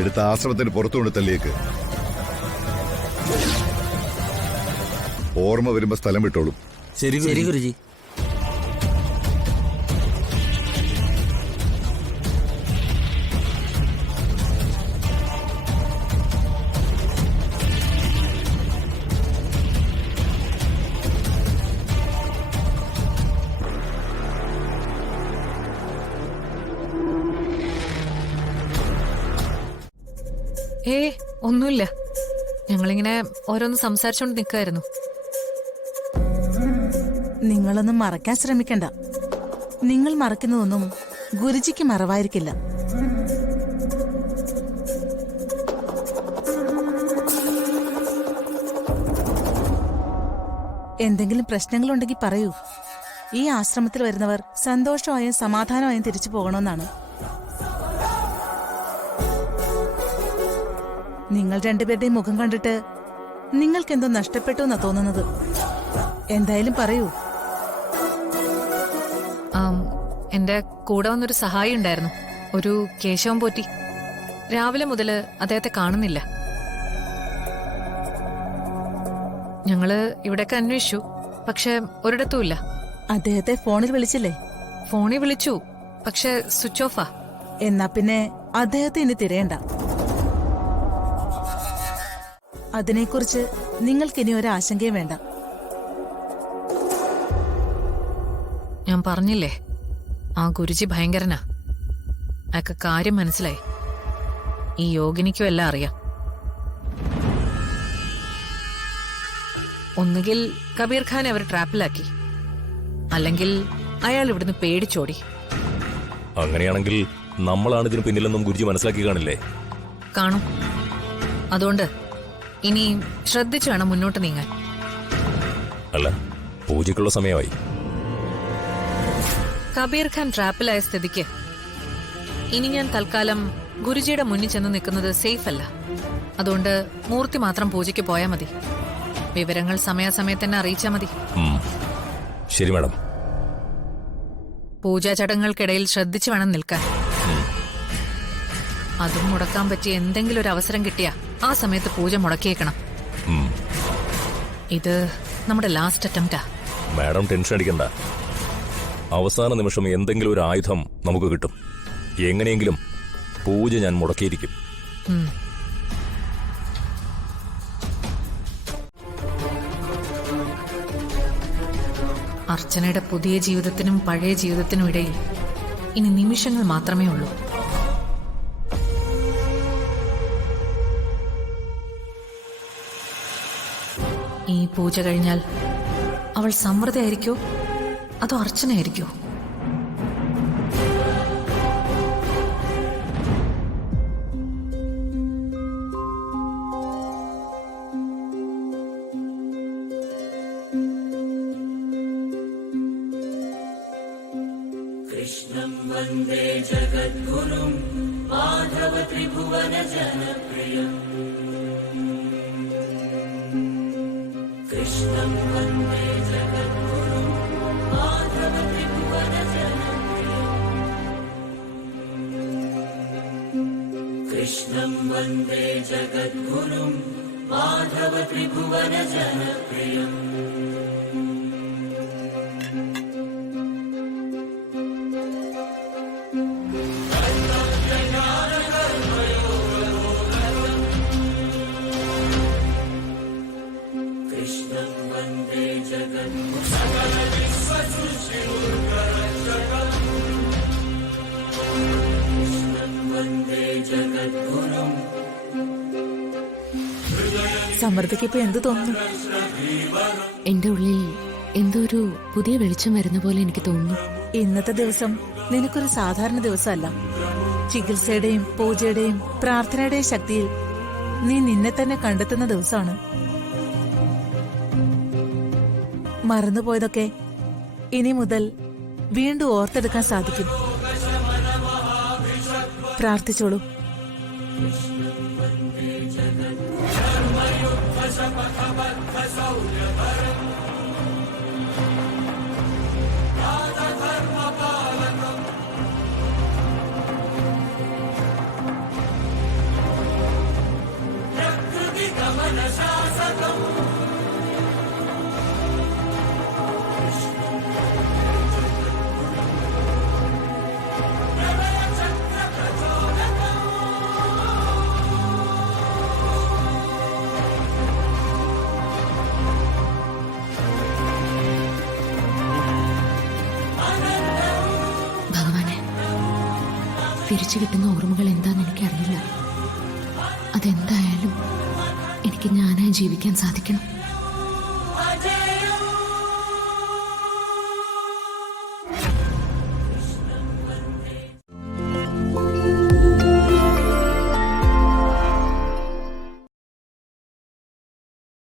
എടുത്ത ആശ്രമത്തിന് പുറത്തുകൊണ്ട് തള്ളിയേക്ക്. ഓർമ്മ വരുമ്പോ സ്ഥലം വിട്ടോളും. ശരി ഗുരുജി. ഒന്നുമില്ല, ഞങ്ങളിങ്ങനെ ഓരോന്ന് സംസാരിച്ചോണ്ട് നിൽക്കായിരുന്നു. നിങ്ങളൊന്നും മറക്കാൻ ശ്രമിക്കണ്ട. നിങ്ങൾ മറക്കുന്നതൊന്നും ഗുരുജിക്ക് മറവായിരിക്കില്ല. എന്തെങ്കിലും പ്രശ്നങ്ങളുണ്ടെങ്കിൽ പറയൂ. ഈ ആശ്രമത്തിൽ വരുന്നവർ സന്തോഷമായും സമാധാനമായും തിരിച്ചു പോകണമെന്നാണ്. നിങ്ങൾ രണ്ടുപേരുടെയും മുഖം കണ്ടിട്ട് നിങ്ങൾക്കെന്തോ നഷ്ടപ്പെട്ടു എന്നാ തോന്നുന്നത്. എന്തായാലും പറയൂ. എന്റെ കൂടെ വന്നൊരു സഹായി ഉണ്ടായിരുന്നു, ഒരു കേശവൻ പോറ്റി. രാവിലെ മുതല് അദ്ദേഹത്തെ കാണുന്നില്ല. ഞങ്ങള് ഇവിടെയൊക്കെ അന്വേഷിച്ചു, പക്ഷെ ഒരിടത്തുമില്ല. അദ്ദേഹത്തെ ഫോണിൽ വിളിച്ചില്ലേ? ഫോണിൽ വിളിച്ചു, പക്ഷെ സ്വിച്ച് ഓഫാ. എന്നാ പിന്നെ അദ്ദേഹത്തെ ഇനി തിരയണ്ട. അതിനെക്കുറിച്ച് നിങ്ങൾക്കിനി ഒരാശങ്കയും വേണ്ട. ഞാൻ പറഞ്ഞില്ലേ, ആ ഗുരുജി ഭയങ്കരനാ. അയാൾക്ക് കാര്യം മനസ്സിലായി. ഈ യോഗിനിക്കും എല്ലാം അറിയാം. ഒന്നുകിൽ കബീർ ഖാൻ അവർ ട്രാപ്പിലാക്കി, അല്ലെങ്കിൽ അയാൾ ഇവിടുന്ന് പേടിച്ചോടി. അങ്ങനെയാണെങ്കിൽ നമ്മളാണ് ഇതിന് പിന്നിലെന്നും ഗുരുജി മനസ്സിലാക്കി കാണില്ലേ? കാണും. അതുകൊണ്ട് ഇനി ശ്രദ്ധിച്ചു വേണം മുന്നോട്ട് നീങ്ങാൻ. അല്ല, പൂജയ്ക്കുള്ള സമയമായി. കബീർ ഖാൻ ട്രാപ്പിലായ സ്ഥിതിക്ക് ഇനി ഞാൻ തൽക്കാലം ഗുരുജിയുടെ മുന്നിൽ ചെന്ന് നിൽക്കുന്നത് സേഫ് അല്ല. അതുകൊണ്ട് മൂർത്തി മാത്രം പൂജയ്ക്ക് പോയാൽ മതി. വിവരങ്ങൾ സമയാസമയത്ത് തന്നെ അറിയിച്ചാൽ മതി. ശരി മാഡം. പൂജാ ചടങ്ങുകൾക്കിടയിൽ ശ്രദ്ധിച്ചു വേണം നിൽക്കാൻ. അതും മുടക്കാൻ പറ്റിയ എന്തെങ്കിലും ഒരു അവസരം കിട്ടിയാ ആ സമയത്ത് പൂജ മുടക്കിയേക്കണം. ഇത് നമ്മുടെ ലാസ്റ്റ് അറ്റംപ്റ്റാ. മാഡം ടെൻഷൻ അടിക്കണ്ട. അവസാന നിമിഷം എന്തെങ്കിലും ഒരു ആയുധം നമുക്ക് കിട്ടും. എങ്ങനെയെങ്കിലും പൂജ ഞാൻ മുടക്കിയിരിക്കും. അർച്ചനയുടെ പുതിയ ജീവിതത്തിനും പഴയ ജീവിതത്തിനും ഇടയിൽ ഇനി നിമിഷങ്ങൾ മാത്രമേ ഉള്ളൂ. ഈ പൂജ കഴിഞ്ഞാൽ അവൾ സമൃദ്ധയായിരിക്കോ അതോ അർച്ചനയായിരിക്കോ? കൃഷ്ണം വന്ദേ ജഗദ്ഗുരും മാധവ ത്രിഭുവന ജനപ്രിയം. കൃഷ്ണം വന്ദേ ജഗദ്ഗുരും മാധവ ത്രിഭുവന ജനപ്രിയം. കൃഷ്ണം വന്ദേ ജഗദ്ഗുരും മാധവ ത്രിഭുവന ജനപ്രിയം. സമൃദ്ധിക്ക് ഇപ്പൊ എന്ത് തോന്നുന്നു? എന്റെ ഉള്ളിൽ എന്തോ ഒരു പുതിയ വെളിച്ചം വരുന്ന പോലെ എനിക്ക് തോന്നുന്നു. ഇന്നത്തെ ദിവസം നിനക്കൊരു സാധാരണ ദിവസമല്ല. ചികിത്സയുടെയും പൂജയുടെയും പ്രാർത്ഥനയുടെയും ശക്തിയിൽ നീ നിന്നെ തന്നെ കണ്ടെത്തുന്ന ദിവസമാണ്. മറന്നുപോയതൊക്കെ ഇനി മുതൽ വീണ്ടും ഓർത്തെടുക്കാൻ സാധിക്കും. പ്രാർത്ഥിച്ചോളൂ. ഭഗവാനെ, തിരിച്ചു കിട്ടുന്ന ഓർമ്മകൾ എന്താന്ന് എനിക്കറിയില്ല. അതെന്തായാലും എനിക്ക് ഞാനായി ജീവിക്കാൻ സാധിക്കണം.